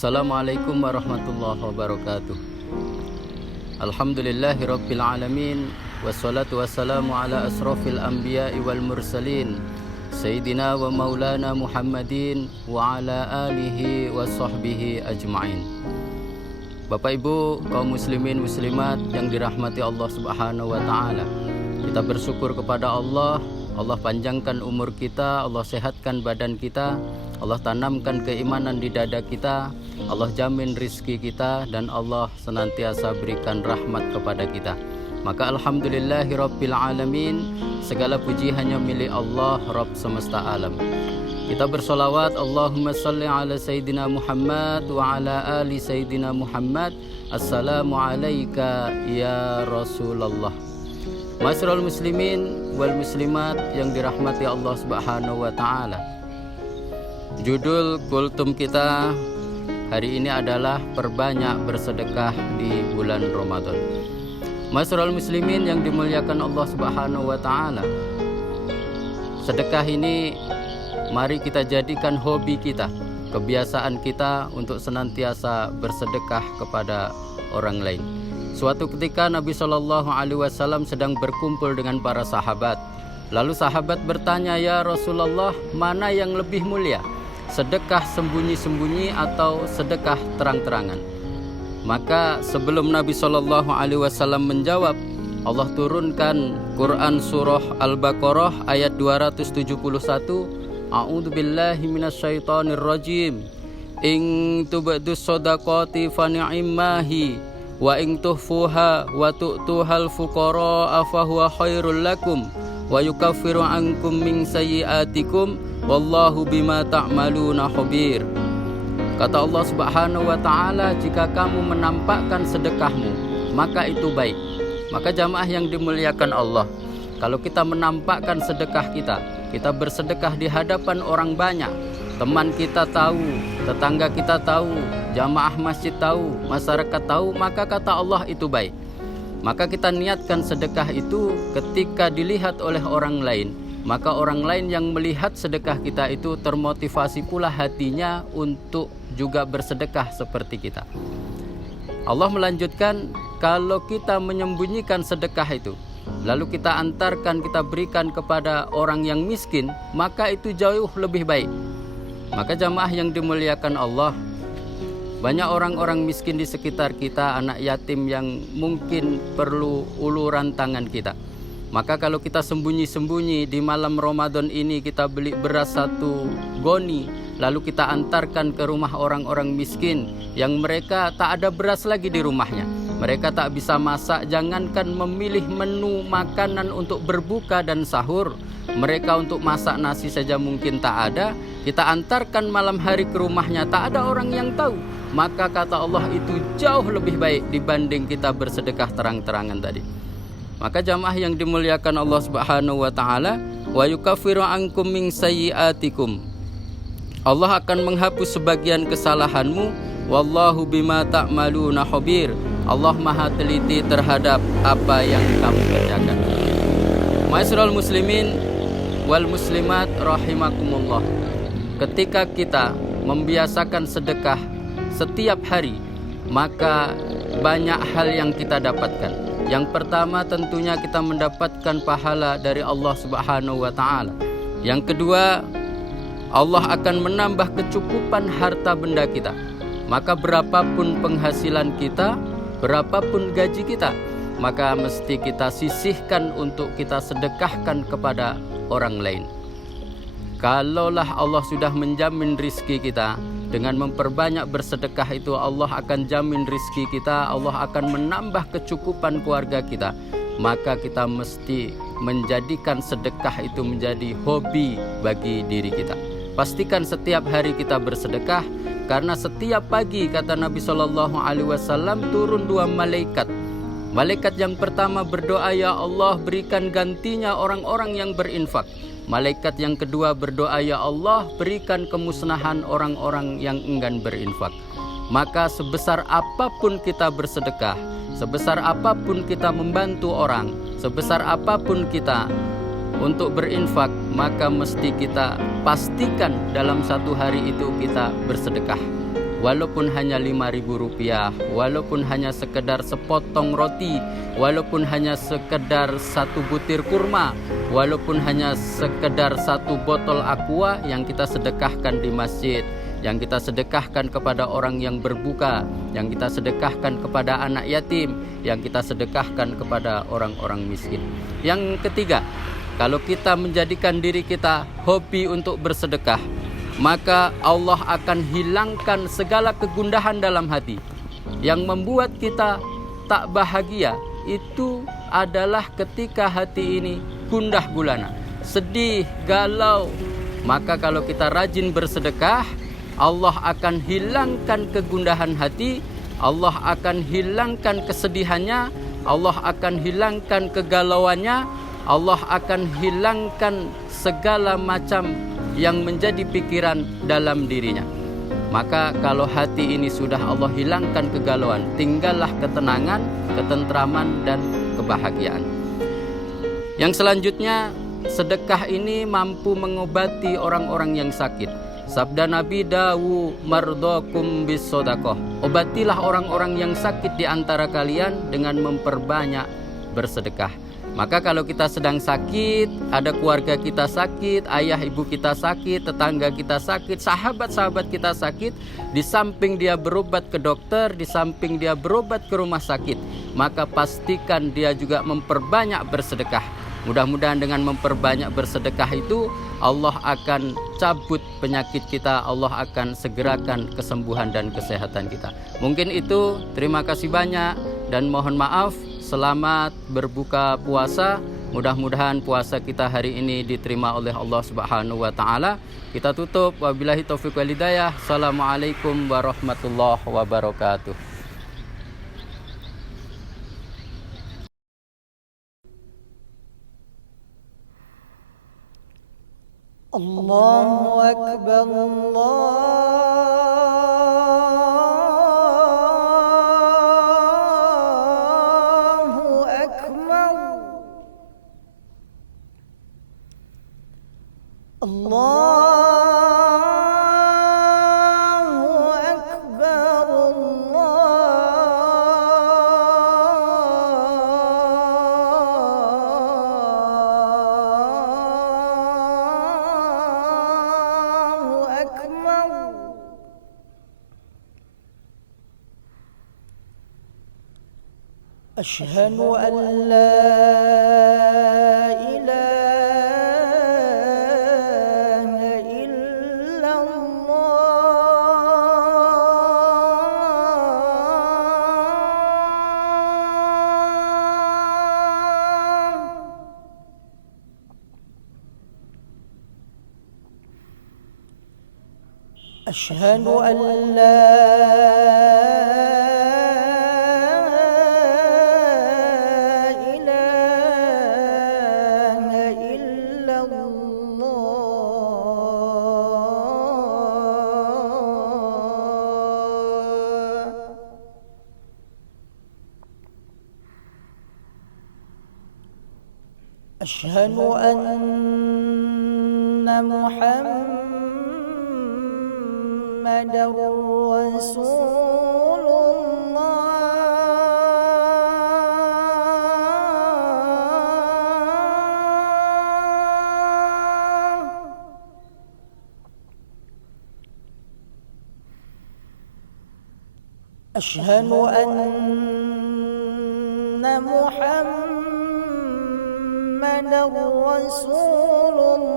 Assalamualaikum warahmatullahi wabarakatuh. Alhamdulillahirabbil alamin, wassalatu wassalamu ala asrofil anbiya'i wal mursalin, Sayyidina wa maulana Muhammadin wa ala alihi wa sahbihi ajma'in. Bapak Ibu kaum muslimin muslimat yang dirahmati Allah Subhanahu wa taala, kita bersyukur kepada Allah. Allah panjangkan umur kita, Allah sehatkan badan kita, Allah tanamkan keimanan di dada kita, Allah jamin rizki kita, dan Allah senantiasa berikan rahmat kepada kita. Maka alhamdulillahirabbil alamin, segala puji hanya milik Allah, Rabb semesta alam. Kita bersolawat, Allahumma salli ala Sayyidina Muhammad wa ala ali Sayyidina Muhammad. Assalamu alayka ya Rasulullah. Masyarul muslimin wal muslimat yang dirahmati Allah Subhanahu wa taala. Judul kultum kita hari ini adalah perbanyak bersedekah di bulan Ramadan. Masyarul muslimin yang dimuliakan Allah Subhanahu wa taala. Sedekah ini mari kita jadikan hobi kita, kebiasaan kita untuk senantiasa bersedekah kepada orang lain. Suatu ketika Nabi SAW sedang berkumpul dengan para sahabat. Lalu sahabat bertanya, "Ya Rasulullah, mana yang lebih mulia? Sedekah sembunyi-sembunyi atau sedekah terang-terangan?" Maka sebelum Nabi SAW menjawab, Allah turunkan Quran surah Al-Baqarah ayat 271. A'udzubillahi minasyaitonirrajim. In tubdus shadaqati fa ni'mahi wa in tuhfuha wa tu'tuhal fuqara afahuwa khairul lakum wa yukaffiru ankum min sayyi'atikum wallahu bima ta'maluna khabir. Kata Allah Subhanahu wa taala, jika kamu menampakkan sedekahmu maka itu baik. Maka jamaah yang dimuliakan Allah, kalau kita menampakkan sedekah kita bersedekah di hadapan orang banyak, teman kita tahu, tetangga kita tahu, jamaah masjid tahu, masyarakat tahu, maka kata Allah itu baik. Maka kita niatkan sedekah itu ketika dilihat oleh orang lain, maka orang lain yang melihat sedekah kita itu termotivasi pula hatinya untuk juga bersedekah seperti kita. Allah melanjutkan, kalau kita menyembunyikan sedekah itu, lalu kita antarkan, kita berikan kepada orang yang miskin, maka itu jauh lebih baik. Maka jamaah yang dimuliakan Allah, banyak orang-orang miskin di sekitar kita, anak yatim yang mungkin perlu uluran tangan kita. Maka kalau kita sembunyi-sembunyi di malam Ramadan ini, kita beli beras 1 goni, lalu kita antarkan ke rumah orang-orang miskin yang mereka tak ada beras lagi di rumahnya. Mereka tak bisa masak, jangankan memilih menu makanan untuk berbuka dan sahur, mereka untuk masak nasi saja mungkin tak ada. Kita antarkan malam hari ke rumahnya, tak ada orang yang tahu. Maka kata Allah itu jauh lebih baik dibanding kita bersedekah terang-terangan tadi. Maka jamaah yang dimuliakan Allah Subhanahu wa taala, wa yukaffiru ankum min sayyi'atikum. Allah akan menghapus sebagian kesalahanmu, wallahu bima ta'maluna khabir. Allah Maha teliti terhadap apa yang kamu kerjakan. Ma'asyiral muslimin wal muslimat rahimakumullah. Ketika kita membiasakan sedekah setiap hari, maka banyak hal yang kita dapatkan. Yang pertama tentunya kita mendapatkan pahala dari Allah Subhanahu wa taala. Yang kedua, Allah akan menambah kecukupan harta benda kita. Maka berapapun penghasilan kita, berapapun gaji kita, maka mesti kita sisihkan untuk kita sedekahkan kepada orang lain. Kalaulah Allah sudah menjamin rizki kita, dengan memperbanyak bersedekah itu Allah akan jamin rizki kita, Allah akan menambah kecukupan keluarga kita. Maka kita mesti menjadikan sedekah itu menjadi hobi bagi diri kita. Pastikan setiap hari kita bersedekah, karena setiap pagi kata Nabi SAW turun 2 malaikat. Malaikat yang pertama berdoa, ya Allah berikan gantinya orang-orang yang berinfak. Malaikat yang kedua berdoa, ya Allah berikan kemusnahan orang-orang yang enggan berinfak. Maka sebesar apapun kita bersedekah, sebesar apapun kita membantu orang, sebesar apapun kita untuk berinfak, maka mesti kita pastikan dalam satu hari itu kita bersedekah. walaupun hanya 5.000 rupiah, walaupun hanya sekedar sepotong roti, walaupun hanya sekedar satu butir kurma, walaupun hanya sekedar satu botol aqua yang kita sedekahkan di masjid, yang kita sedekahkan kepada orang yang berbuka, yang kita sedekahkan kepada anak yatim, yang kita sedekahkan kepada orang-orang miskin. Yang ketiga, kalau kita menjadikan diri kita hobi untuk bersedekah, maka Allah akan hilangkan segala kegundahan dalam hati. Yang membuat kita tak bahagia itu adalah ketika hati ini gundah gulana, sedih, galau. Maka kalau kita rajin bersedekah, Allah akan hilangkan kegundahan hati, Allah akan hilangkan kesedihannya, Allah akan hilangkan kegalauannya, Allah akan hilangkan segala macam yang menjadi pikiran dalam dirinya. Maka kalau hati ini sudah Allah hilangkan kegalauan, tinggallah ketenangan, ketentraman, dan kebahagiaan. Yang selanjutnya, sedekah ini mampu mengobati orang-orang yang sakit. Sabda Nabi, dawu mardokum bis sodakoh. Obatilah orang-orang yang sakit di antara kalian dengan memperbanyak bersedekah. Maka kalau kita sedang sakit, ada keluarga kita sakit, ayah ibu kita sakit, tetangga kita sakit, sahabat-sahabat kita sakit, di samping dia berobat ke dokter, di samping dia berobat ke rumah sakit, maka pastikan dia juga memperbanyak bersedekah. Mudah-mudahan dengan memperbanyak bersedekah itu, Allah akan cabut penyakit kita, Allah akan segerakan kesembuhan dan kesehatan kita. Mungkin itu, terima kasih banyak dan mohon maaf. Selamat berbuka puasa. Mudah-mudahan puasa kita hari ini diterima oleh Allah Subhanahu wa taala. Kita tutup, wabillahi taufiq wal hidayah. Assalamualaikum warahmatullahi wabarakatuh. Allahu akbar, أشهد أن لا إله إلا الله. أشهد أن لا أشهد أن محمدا رسول الله. أشهد أن محمدا رسول الله.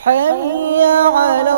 حي على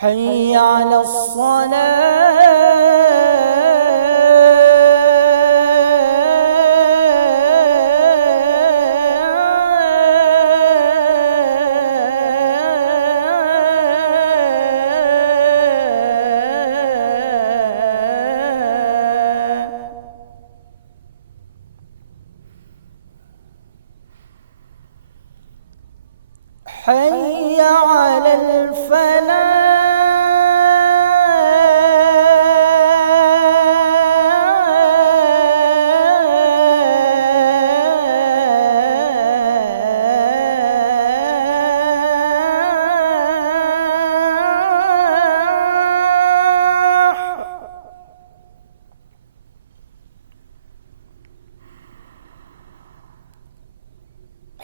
حي على الصلاة.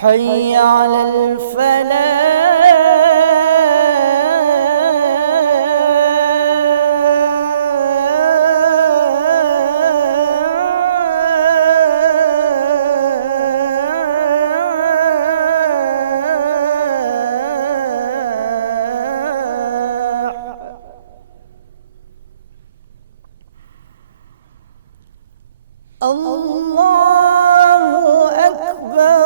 حي على الله أكبر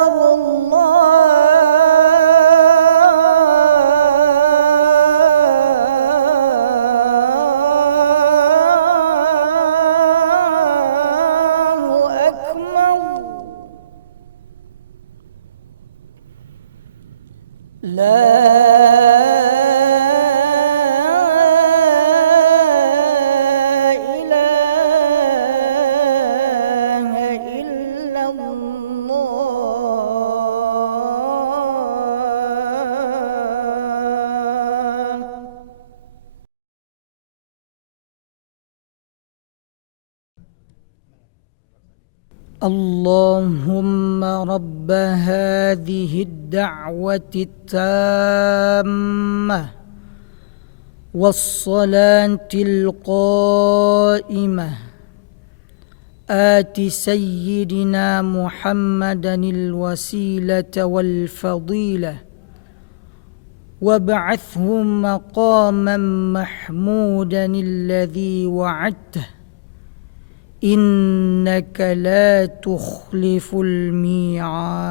الله أكبر لا اللهم رب هذه الدعوة التامة والصلاة القائمة آت سيدنا محمدا الوسيلة والفضيلة وابعثه مقاما محمودا الذي وعدته إنك لا تخلف الميعاد.